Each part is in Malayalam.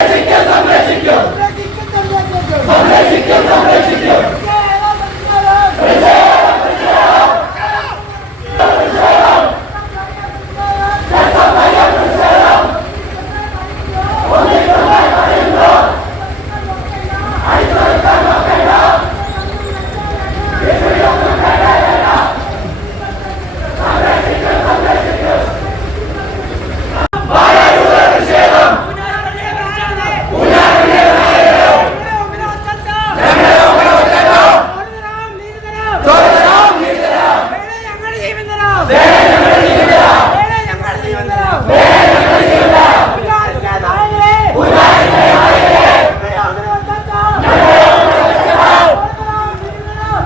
together.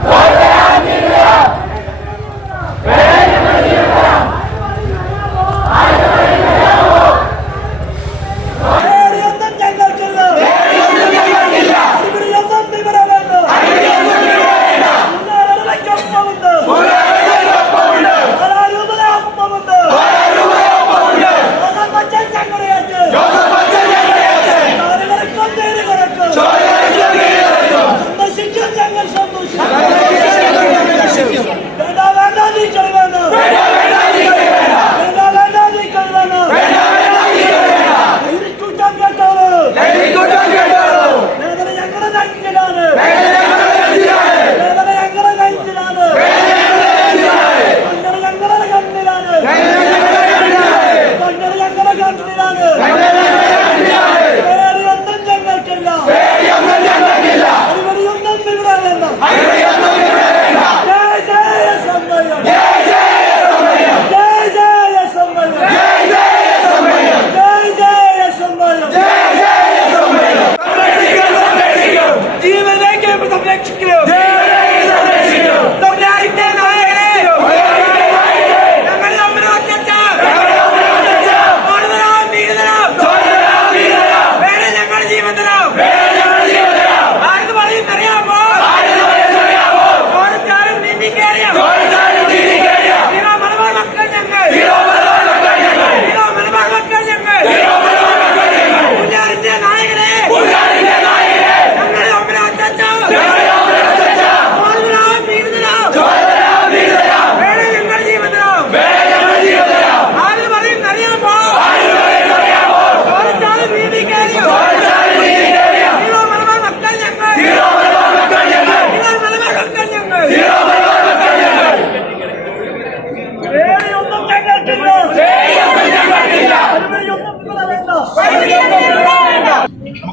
Fire!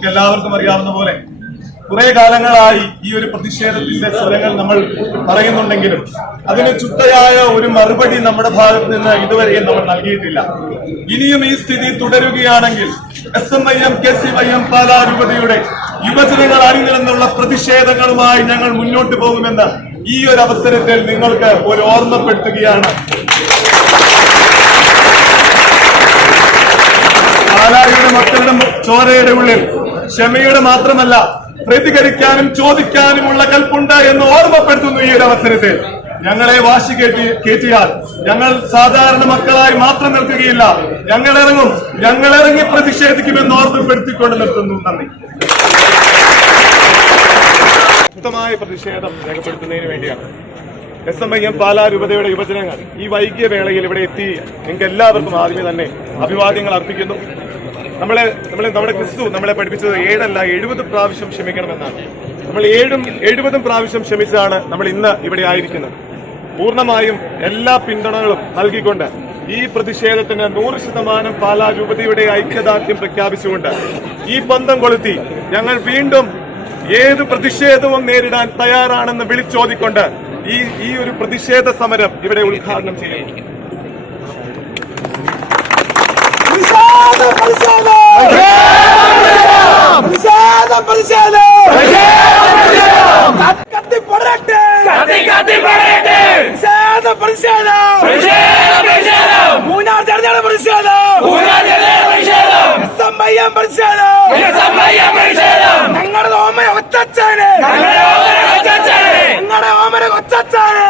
എല്ലാവർക്കും അറിയാവുന്ന പോലെ കുറെ കാലങ്ങളായി ഈ ഒരു പ്രതിഷേധത്തിന്റെ സ്വരങ്ങൾ നമ്മൾ പറയുന്നുണ്ടെങ്കിലും അതിന് ചുട്ടയായ ഒരു മറുപടി നമ്മുടെ ഭാഗത്ത് നിന്ന് ഇതുവരെയും നമ്മൾ നൽകിയിട്ടില്ല. ഇനിയും ഈ സ്ഥിതി തുടരുകയാണെങ്കിൽ S M I M K C Y M പാലാരൂപതയുടെ യുവജനങ്ങൾ അണിനിരന്നുള്ള പ്രതിഷേധങ്ങളുമായി ഞങ്ങൾ മുന്നോട്ട് പോകുമെന്ന് ഈ ഒരു അവസരത്തിൽ നിങ്ങൾക്ക് ഒരു ഓർമ്മപ്പെടുത്തുകയാണ്. പാലായുടെ മക്കളുടെ ചോരയുടെ ഉള്ളിൽ ക്ഷമയുടെ മാത്രമല്ല പ്രതികരിക്കാനും ചോദിക്കാനുമുള്ള കൽപ്പുണ്ട് എന്ന് ഓർമ്മപ്പെടുത്തുന്നു ഈ ഒരു അവസരത്തിൽ ഞങ്ങളെ വാശി കയറ്റി കയറ്റിയാൽ ഞങ്ങൾ സാധാരണ മക്കളായി മാത്രം നിൽക്കുകയില്ല. ഞങ്ങൾ ഇറങ്ങും ഞങ്ങൾ ഇറങ്ങി പ്രതിഷേധിക്കുമെന്ന് ഓർമ്മപ്പെടുത്തിക്കൊണ്ട് നിർത്തുന്നു. നന്ദി. ശക്തമായ പ്രതിഷേധം രേഖപ്പെടുത്തുന്നതിന് വേണ്ടിയാണ് S M I M Pala രൂപതയുടെ യുവജനങ്ങൾ ഈ വൈകിയ വേളയിൽ ഇവിടെ എത്തി. നിങ്ങൾക്ക് എല്ലാവർക്കും ആദ്യമേ തന്നെ അഭിവാദ്യങ്ങൾ അർപ്പിക്കുന്നു. നമ്മളെ നമ്മളെ നമ്മുടെ ക്രിസ്തു നമ്മളെ പഠിപ്പിച്ചത് ഏഴല്ല എഴുപത് പ്രാവശ്യം ക്ഷമിക്കണമെന്നാണ്. നമ്മൾ ഏഴും എഴുപതും പ്രാവശ്യം ക്ഷമിച്ചാണ് നമ്മൾ ഇന്ന് ഇവിടെ ആയിരിക്കുന്നത്. പൂർണമായും എല്ലാ പിന്തുണകളും നൽകിക്കൊണ്ട് ഈ പ്രതിഷേധത്തിന് നൂറ് ശതമാനം പാലാ രൂപതയുടെ ഐക്യദാർഢ്യം പ്രഖ്യാപിച്ചുകൊണ്ട് ഈ പന്തം കൊളുത്തി ഞങ്ങൾ വീണ്ടും ഏത് പ്രതിഷേധവും നേരിടാൻ തയ്യാറാണെന്ന് വിളിച്ചോതിക്കൊണ്ട് ഈ ഈ ഒരു പ്രതിഷേധ സമരം ഇവിടെ ഉദ്ഘാടനം ചെയ്യുന്നു പ്രതിഷേധം, പ്രതിഷേധം. പ്രതിഷേധം, പടരട്ടെ. പ്രതിഷേധം. മൂന്നാർ തെരഞ്ഞെടുപ്പ് പ്രതിഷേധം എസ്എംഐഎം പ്രതിഷേധം ഞങ്ങളുടെ ഓമന ഒച്ചാണ് ഞങ്ങളുടെ ഓമന ഒച്ചാണ്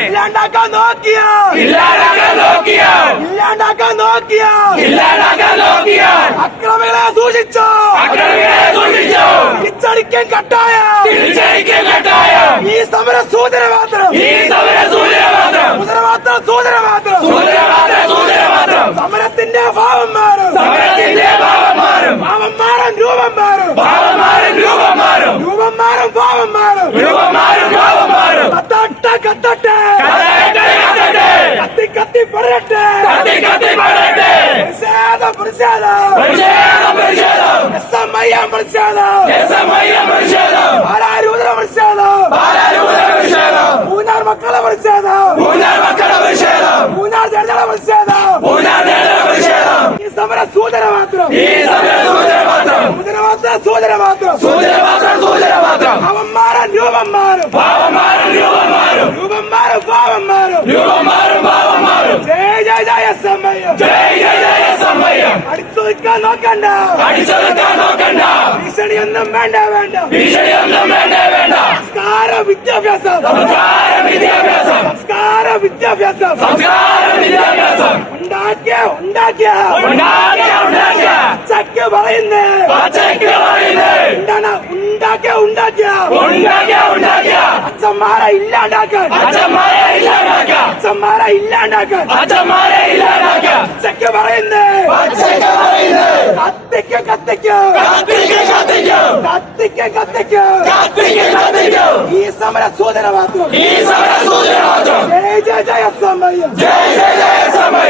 ഇല്ലാണ്ടാക്കാൻ നോക്കിയ. ഇല്ലാണ്ടാക്കാൻ നോക്കിയ അക്രമികളെ സൂക്ഷിച്ചോ! തിരിച്ചടിക്കാൻ കട്ടായം! ഈ സമര സൂചന മാത്രം സൂചന മാത്രം! സൂചന മാത്രം! സമരത്തിന്റെ കത്തി പടരട്ടെ പ്രതിഷേധം പ്രതിഷേധം എസ് എം ഐ എം പ്രതിഷേധം പാലാരൂതര പ്രതിഷേധം മൂന്നാർ മക്കളെ പ്രതിഷേധം മൂന്നാർ ജനതയുടെ പ്രതിഷേധം ഈ സമര സൂചന മാത്രം സൂചന മാത്രം സൂചന മാത്രം അവൻ മാറാൻ രൂപം മാറും രൂപം മാറും ഭാവം മാറും ജയ ജയ ജയ എസ് എം ഐ അടുത്തു നിൽക്കാൻ നോക്കണ്ട. ഭീഷണിയൊന്നും വേണ്ട വേണ്ട. സംസ്കാര വിദ്യാഭ്യാസം. സംസ്കാര വിദ്യാഭ്യാസം. ഉണ്ടാക്കിയ ഉണ്ടാക്കിയ. ചക്ക് പറയുന്നേ. എന്താണ്? ഉണ്ടാക്കിയ ഉണ്ടാക്കിയ. അച്ഛന്മാരെ ഇല്ലാണ്ടാക്കാൻ. അച്ഛന്മാരെ ഇല്ലാണ്ടാക്കാൻ. ചക്ക് പറയുന്നേ. കത്തിക്ക് കത്തിക്ക് കത്തിക്ക് കത്തിക്ക് ഈ സമര സൂചന മാത്രം ജയ ജയ ജയ എസ് എം ഐ